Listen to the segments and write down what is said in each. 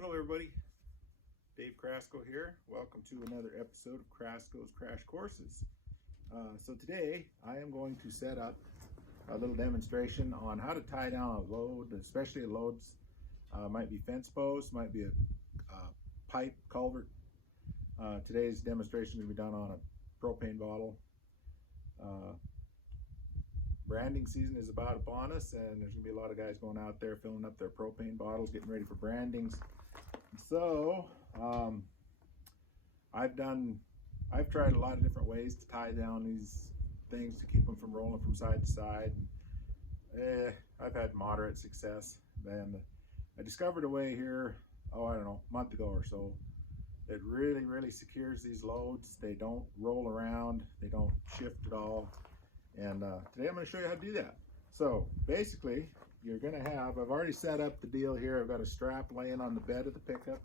Hello everybody, Dave Crasco here. Welcome to another episode of Crasco's Crash Courses. So today I am going to set up a little demonstration on how to tie down a load, especially loads. Might be fence posts, might be a pipe culvert. Today's demonstration is going to be done on a propane bottle. Branding season is about upon us, and there's going to be a lot of guys going out there filling up their propane bottles, getting ready for brandings. So I've tried a lot of different ways to tie down these things to keep them from rolling from side to side. I've had moderate success. And I discovered a way here, I don't know, a month ago or so, that really secures these loads. They don't roll around, they don't shift at all. And today I'm going to show you how to do that. So basically, you're going to have, I've already set up the deal here. I've got a strap laying on the bed of the pickup,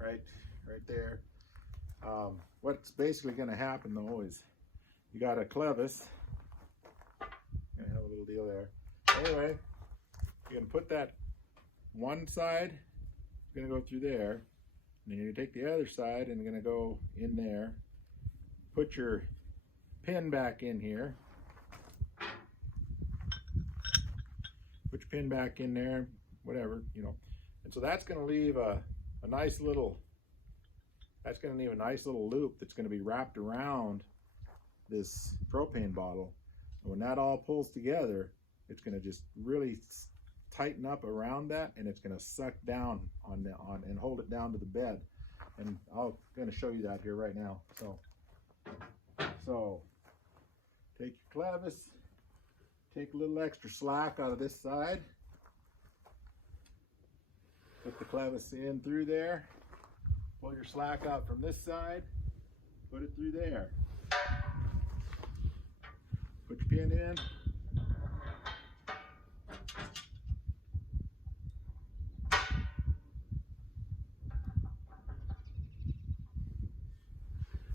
right there. What's basically going to happen though is you got a clevis. Gonna have a little deal there. Anyway, you're going to put that one side, going to go through there, and then you're going to take the other side and you're going to go in there. Put your pin back in here. Put your pin back in there, whatever, you know. And so that's going to leave a nice little, loop that's going to be wrapped around this propane bottle. And when that all pulls together, it's going to just really tighten up around that, and it's going to suck down on and hold it down to the bed. And I'm going to show you that here right now. So take your clevis. Take a little extra slack out of this side. Put the clevis in through there. Pull your slack out from this side. Put it through there. Put your pin in.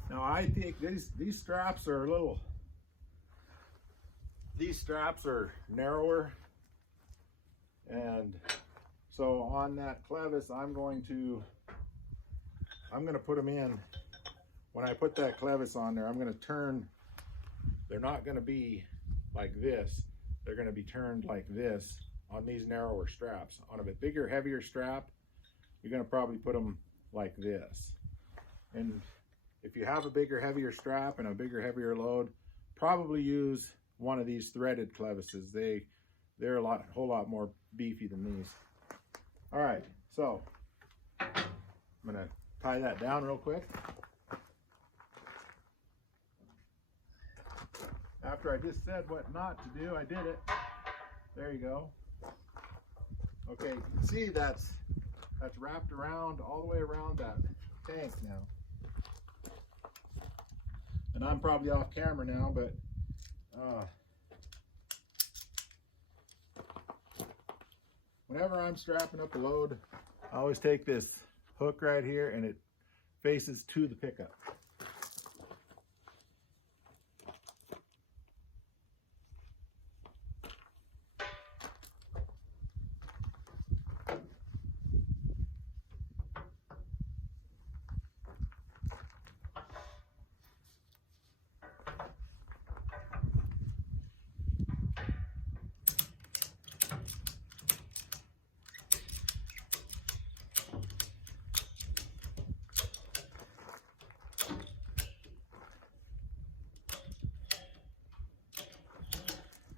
Now I think these straps are a little. These straps are narrower, and so on that clevis I'm going to put them in. When I put that clevis on there, I'm going to turn. They're not going to be like this, they're going to be turned like this on these narrower straps. On a bit bigger, heavier strap, you're going to probably put them like this. And if you have a bigger, heavier strap and a bigger, heavier load, probably use one of these threaded clevises. They're a whole lot more beefy than these. All right, so I'm gonna tie that down real quick. After I just said what not to do, I did it. There you go. Okay, you can see that's wrapped around all the way around that tank now. And I'm probably off camera now, but whenever I'm strapping up a load, I always take this hook right here and it faces to the pickup.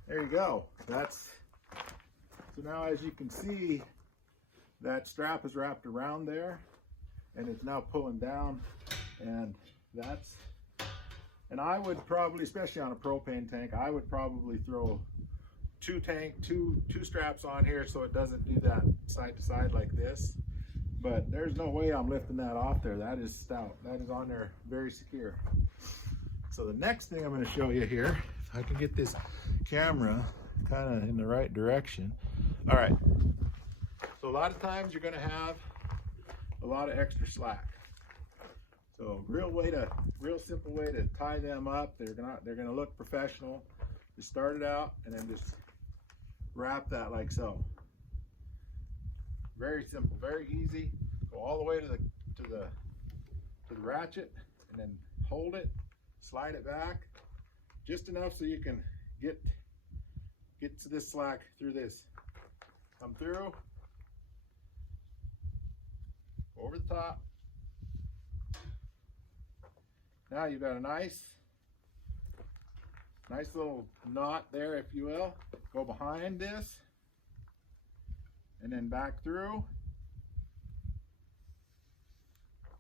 There you go. So now, as you can see, that strap is wrapped around there and it's now pulling down, and I would probably, especially on a propane tank, I would probably throw two straps on here so it doesn't do that side to side like this. But there's no way I'm lifting that off there. That is stout. That is on there very secure. So the next thing I'm going to show you here, if I can get this camera kind of in the right direction. All right, so a lot of times you're going to have a lot of extra slack. So real simple way to tie them up. They're gonna look professional. Just start it out and then just wrap that like so. Very simple, very easy. Go all the way to the ratchet, and then hold it, slide it back just enough so you can get to this slack through this. Come through, over the top. Now you've got a nice little knot there, if you will. Go behind this and then back through.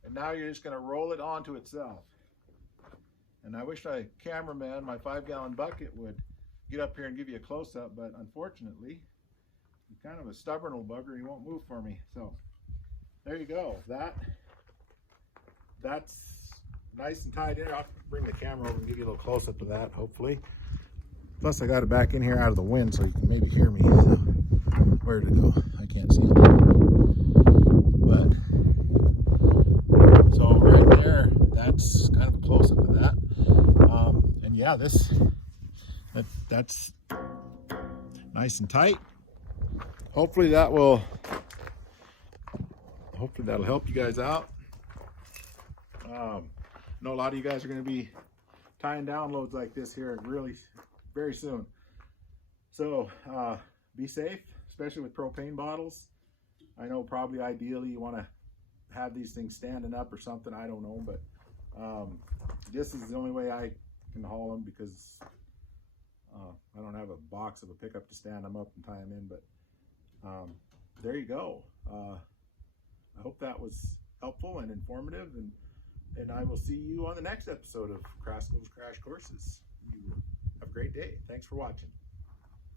And now you're just going to roll it onto itself. And I wish my cameraman, my 5-gallon bucket, would get up here and give you a close-up, but unfortunately, he's kind of a stubborn old bugger. He won't move for me. So there you go. That's nice and tied in. I'll bring the camera over and give you a little close-up of that, hopefully. Plus, I got it back in here out of the wind so you can maybe hear me. So, where did it go? I can't see it. But, so right there, that's kind of a close-up of that. And yeah, that's nice and tight. Hopefully that'll help you guys out. I know a lot of you guys are going to be tying down loads like this here really very soon. So be safe, especially with propane bottles. I know probably ideally you want to have these things standing up or something. I don't know, but this is the only way I can haul them because I don't have a box of a pickup to stand them up and tie them in. But there you go. I hope that was helpful and informative, and I will see you on the next episode of Crasco's Crash Courses. You have a great day. Thanks for watching.